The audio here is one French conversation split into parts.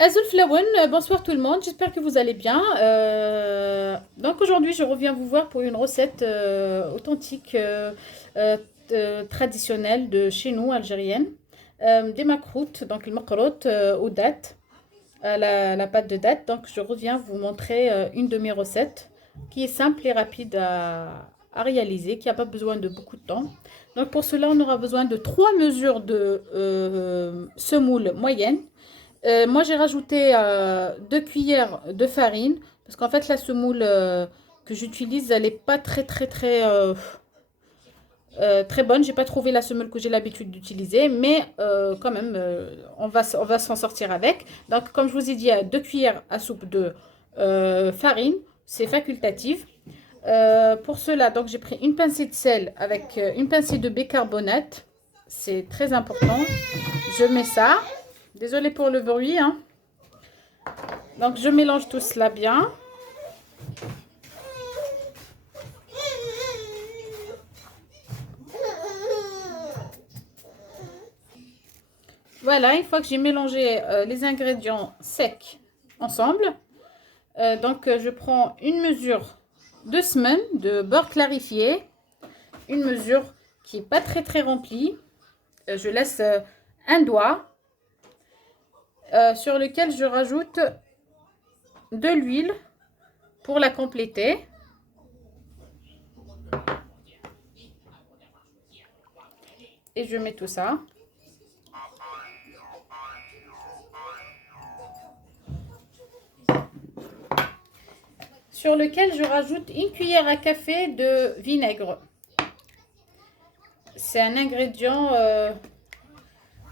Azul Flawen, bonsoir tout le monde, j'espère que vous allez bien. Donc aujourd'hui je reviens vous voir pour une recette authentique, traditionnelle de chez nous, algérienne. Des makrout, donc le makrout aux dattes, la pâte de date. Donc je reviens vous montrer une de mes recettes qui est simple et rapide à réaliser, qui n'a pas besoin de beaucoup de temps. Donc pour cela on aura besoin de 3 mesures de semoule moyenne. Moi, j'ai rajouté 2 cuillères de farine parce qu'en fait, la semoule que j'utilise, elle n'est pas très bonne. J'ai pas trouvé la semoule que j'ai l'habitude d'utiliser, mais quand même, on va s'en sortir avec. Donc, comme je vous ai dit, 2 cuillères à soupe de farine, c'est facultatif. Pour cela, donc j'ai pris une pincée de sel avec une pincée de bicarbonate. C'est très important. Je mets ça. Désolée pour le bruit, hein. Donc je mélange tout cela bien. Voilà, une fois que j'ai mélangé les ingrédients secs ensemble, je prends une mesure de semaine de beurre clarifié, une mesure qui n'est pas très remplie. Je laisse un doigt sur lequel je rajoute de l'huile pour la compléter. Et je mets tout ça. Sur lequel je rajoute une cuillère à café de vinaigre. C'est un ingrédient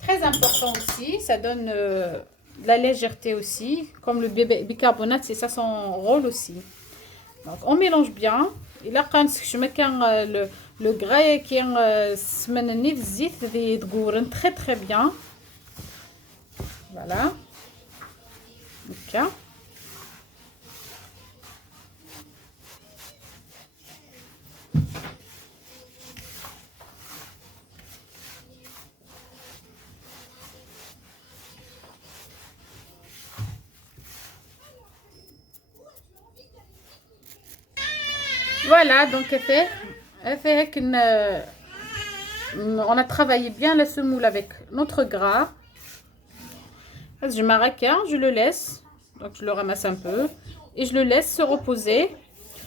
très important aussi. Ça donne de la légèreté aussi. Comme le bicarbonate, c'est ça son rôle aussi. Donc on mélange bien. Et là, quand je mets le gras qui est très bien. Voilà. Ok. Voilà, donc on a travaillé bien la semoule avec notre gras. Je marque, je le laisse, donc je le ramasse un peu et je le laisse se reposer.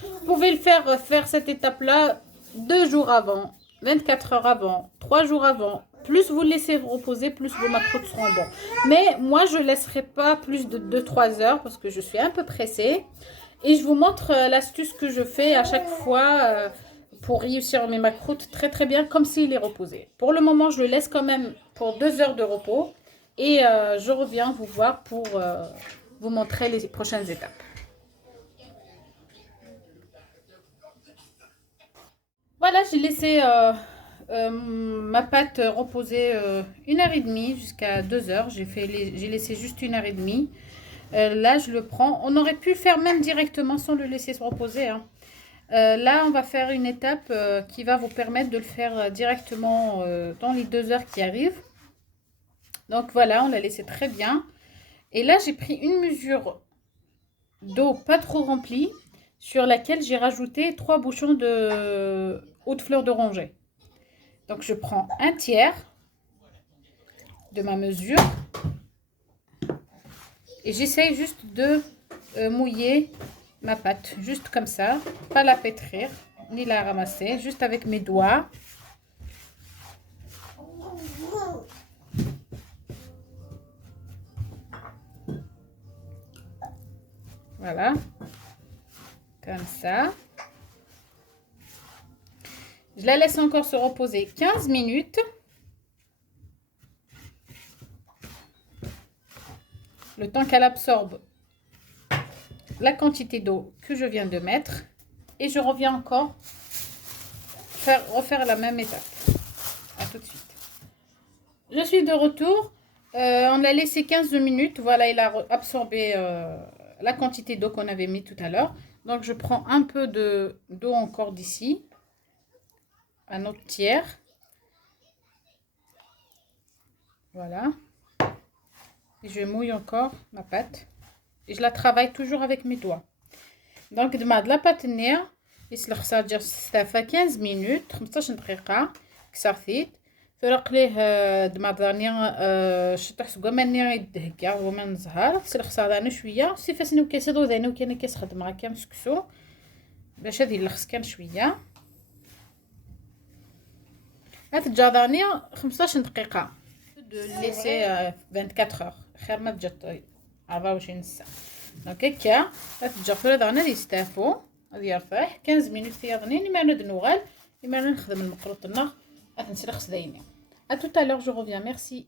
Vous pouvez le faire cette étape-là 2 jours avant, 24 heures avant, 3 jours avant. Plus vous le laissez reposer, plus vos macros seront bons. Mais moi, je ne laisserai pas plus de 2-3 heures parce que je suis un peu pressée. Et je vous montre l'astuce que je fais à chaque fois pour réussir mes macros très bien, comme s'il est reposé. Pour le moment, je le laisse quand même pour 2 heures de repos. Et je reviens vous voir pour vous montrer les prochaines étapes. Voilà, j'ai laissé ma pâte reposer 1 heure et demie jusqu'à 2 heures. J'ai laissé juste 1 heure et demie. Là, je le prends. On aurait pu le faire même directement sans le laisser se reposer, hein. Là, on va faire une étape qui va vous permettre de le faire directement dans les 2 heures qui arrivent. Donc voilà, on l'a laissé très bien. Et là, j'ai pris une mesure d'eau pas trop remplie sur laquelle j'ai rajouté 3 bouchons de eau de fleur d'oranger. Donc je prends un tiers de ma mesure et j'essaye juste de mouiller ma pâte, juste comme ça, pas la pétrir ni la ramasser, juste avec mes doigts. Voilà, comme ça. Je la laisse encore se reposer 15 minutes. Le temps qu'elle absorbe la quantité d'eau que je viens de mettre. Et je reviens encore refaire la même étape. À tout de suite. Je suis de retour. On l'a laissé 15 minutes. Voilà, il a absorbé la quantité d'eau qu'on avait mis tout à l'heure. Donc, je prends un peu d'eau encore d'ici, un autre tiers. Voilà. Et je mouille encore ma pâte. Et je la travaille toujours avec mes doigts. Donc, de la pâte نية يسلخ صار استفى 15 minutes 15 دقيقة كسرثيت فرق ليه دما دانيا شطح سقوما نيا يدهكا وما نزهر سلخ صار انا شويه سيفاسني وكاسدو ذاني وكان كيسخدم هكا مسكسو باش هذه اللخص كان شويه هاد الجدانية 15 دقيقة ليسي 24 اور خير ما تجات 24 ساعة دونك هكا تجا في هذا يستافو هذا يرتاح 15 مينوت ثياضني ما ند نوغال ما نخدم المقروط النار نسلخ سدايني à tout à l'heure je reviens merci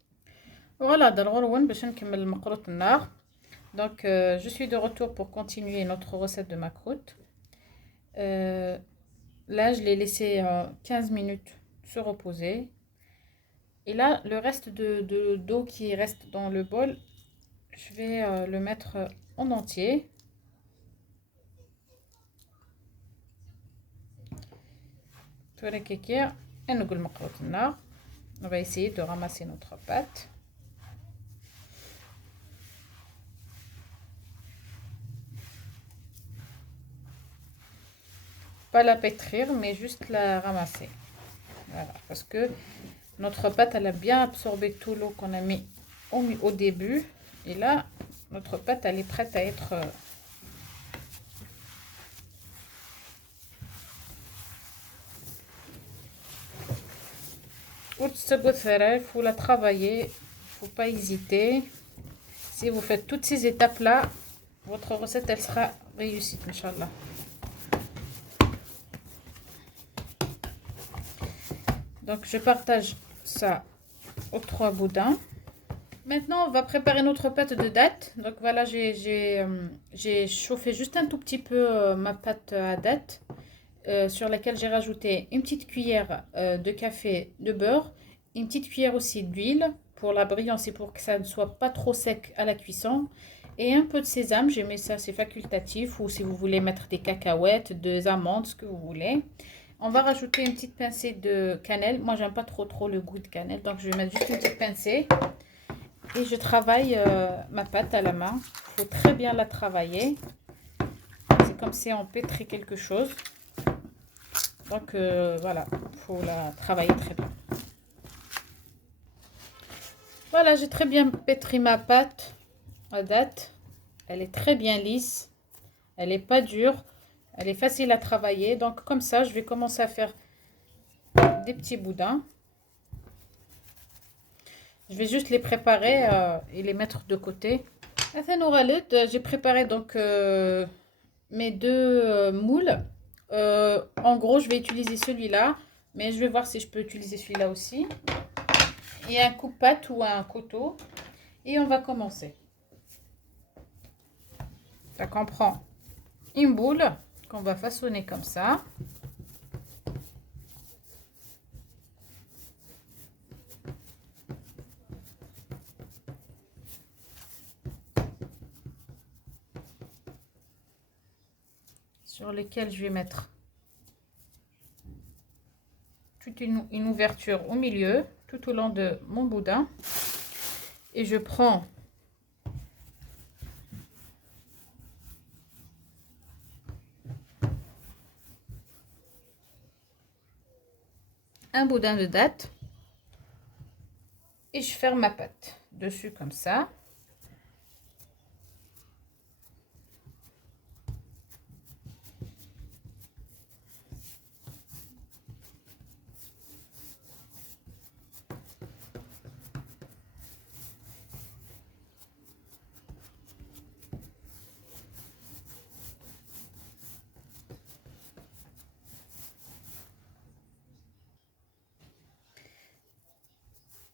voilà دالغرون باش نكمل المقروط النار donc je suis de retour pour continuer notre recette de macroute là je l'ai laissé 15 minutes se reposer et là le reste d'eau qui reste dans le bol je vais le mettre en entier. On va essayer de ramasser notre pâte. Pas la pétrir, mais juste la ramasser. Voilà, parce que notre pâte, elle a bien absorbé tout l'eau qu'on a mis au début. Et là, notre pâte, elle est prête à être... il faut la travailler, il ne faut pas hésiter. Si vous faites toutes ces étapes-là, votre recette, elle sera réussie, Inch'Allah. Donc, je partage ça aux 3 boudins. Maintenant, on va préparer notre pâte de dattes. Donc, voilà, j'ai chauffé juste un tout petit peu ma pâte à dattes. Sur laquelle j'ai rajouté une petite cuillère de café de beurre, une petite cuillère aussi d'huile pour la brillance et pour que ça ne soit pas trop sec à la cuisson, et un peu de sésame. J'ai mis ça, c'est facultatif, ou si vous voulez mettre des cacahuètes, des amandes, ce que vous voulez. On va rajouter une petite pincée de cannelle. Moi, j'aime pas trop le goût de cannelle, donc je vais mettre juste une petite pincée. Et je travaille ma pâte à la main. Il faut très bien la travailler. C'est comme si on pétrit quelque chose. Donc voilà, il faut la travailler très bien. Voilà, j'ai très bien pétri ma pâte à date. Elle est très bien lisse. Elle n'est pas dure. Elle est facile à travailler. Donc comme ça, je vais commencer à faire des petits boudins. Je vais juste les préparer et les mettre de côté. J'ai préparé donc mes 2 moules. En gros, je vais utiliser celui-là, mais je vais voir si je peux utiliser celui-là aussi. Et un coupe-pâte ou un couteau. Et on va commencer. Ça comprend une boule qu'on va façonner comme ça. Sur lesquels je vais mettre toute une ouverture au milieu, tout au long de mon boudin. Et je prends un boudin de dattes et je ferme ma pâte dessus comme ça.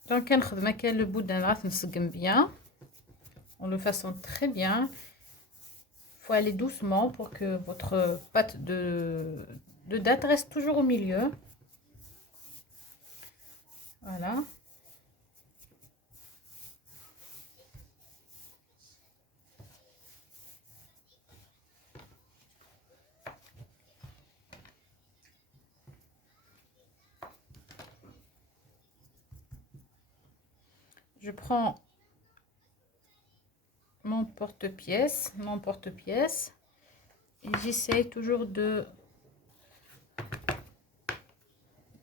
Donc, le boudin là, bien. On le façonne très bien. Il faut aller doucement pour que votre pâte de dattes reste toujours au milieu. Voilà. je prends mon porte-pièce, et j'essaie toujours de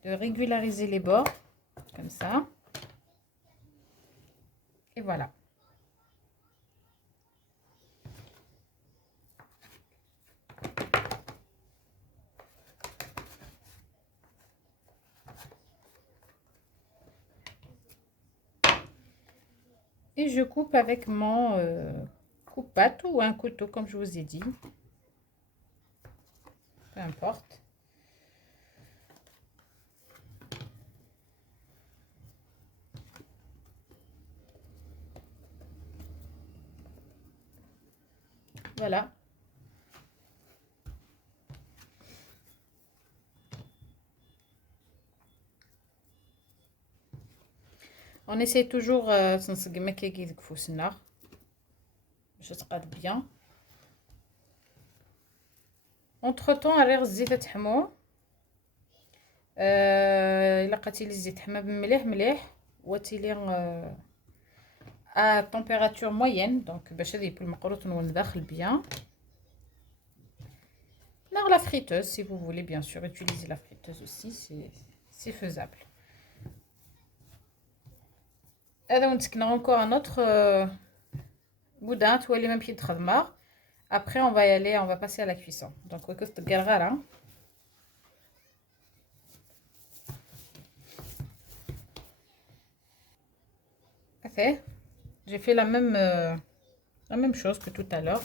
régulariser les bords, comme ça. Et voilà. Et je coupe avec mon coupe-patte ou un couteau, comme je vous ai dit. Peu importe. Voilà. On essaie toujours تنسق ما كيكي فوسنا باش تقاد bien. Entre temps راه الزيت تحمو. الا لقيتي لي الزيت حما مليح وتيلي à température moyenne, donc باش يذيب المقروط نون داخل bien. Dans la friteuse, si vous voulez, bien sûr, utiliser la friteuse aussi, c'est faisable. Et donc, on a encore un autre boudin, tu vois, les mêmes pieds de khadma. Après, on va y aller, on va passer à la cuisson. Donc, on va gargara. J'ai fait la même chose que tout à l'heure.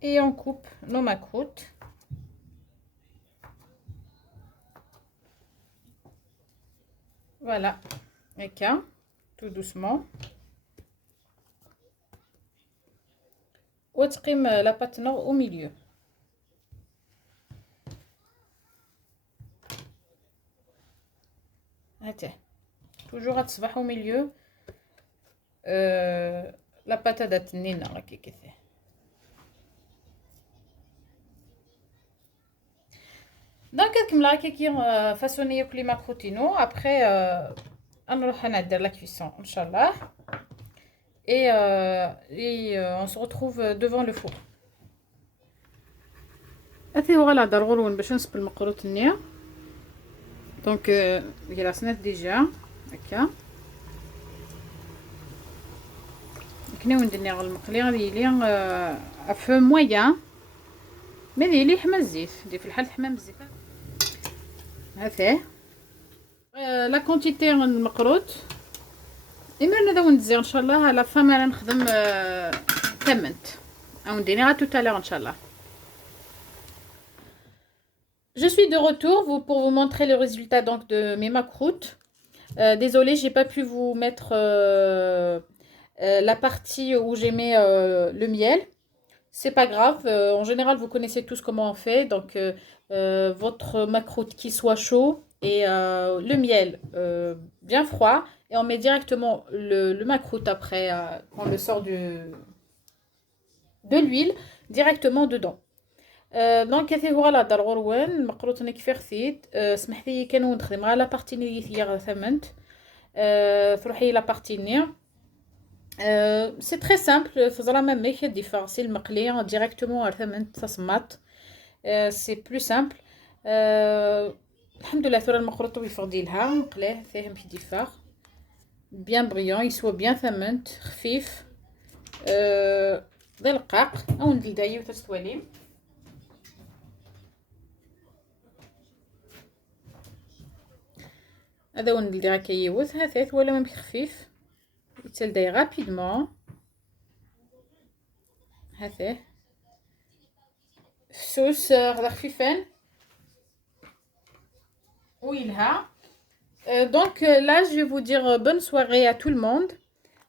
Et on coupe nos macroutes. Voilà, avec un, tout doucement. وتقيم la pâte nord au milieu. Toujours à تصبح au milieu. La pâte à تنين راكي كيفاه. دونك كنكمل هكاكي فاسوني كلي ماكروتينو. ابري نروح ندير لا كويسون ان شاء الله. et on se retrouve devant le four. هذه هو الهضر غرون باش نصب المقروطنيه. دونك هي صنات ديجا هكا. كناو ندير المقلي غادي لي افو مويان مي ديري حمى الزيت دير في الحال حمام الزيت هذا لا كونتيتي المقروط إمرنا ذا ندزير ان شاء الله على فما راه نخدم ثمنت او نديرها توتالير ان شاء الله. Je suis de retour pour vous montrer le résultat donc de mes macroutes. Désolée, j'ai pas pu vous mettre la partie où j'ai mis le miel. C'est pas grave. En général, vous connaissez tous comment on fait. Donc, votre macroute qui soit chaud et le miel bien froid. Et on met directement le macroute après, quand on le sort de l'huile, directement dedans. دونك هذه هو الهضر غروان المقروط انا كيف خديت. سمح لي كانوا نخدم على لا بارتي نيتيا ثمنت تروحي لا بارتي ني. سي تري سامبل فزرا ما ميك ديفيرونسي المقلي ديريكتومون على ثمنت تصمات. سي بلو سامبل. الحمد لله ثورة المقروط ويفردي لها نقليه فيهم في ديفار بيان بريون يسوى بيان ثمنت خفيف ذي القاق او ندير دايو تستوالي. هذا هو ندير هكا يوث هثاث ولا ممكن خفيف يتسلداي رابيدمون هثاه فسوس هذا خفيفان ويلها. Donc là je vais vous dire bonne soirée à tout le monde.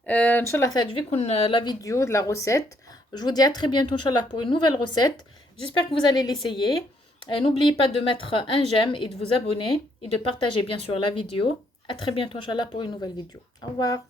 Inch'Allah تعجبكم la vidéo de la recette. Je vous dis à très bientôt Inch'Allah pour une nouvelle recette. J'espère que vous allez l'essayer. N'oubliez pas de mettre un j'aime et de vous abonner et de partager bien sûr la vidéo. À très bientôt, Inch'Allah, pour une nouvelle vidéo. Au revoir.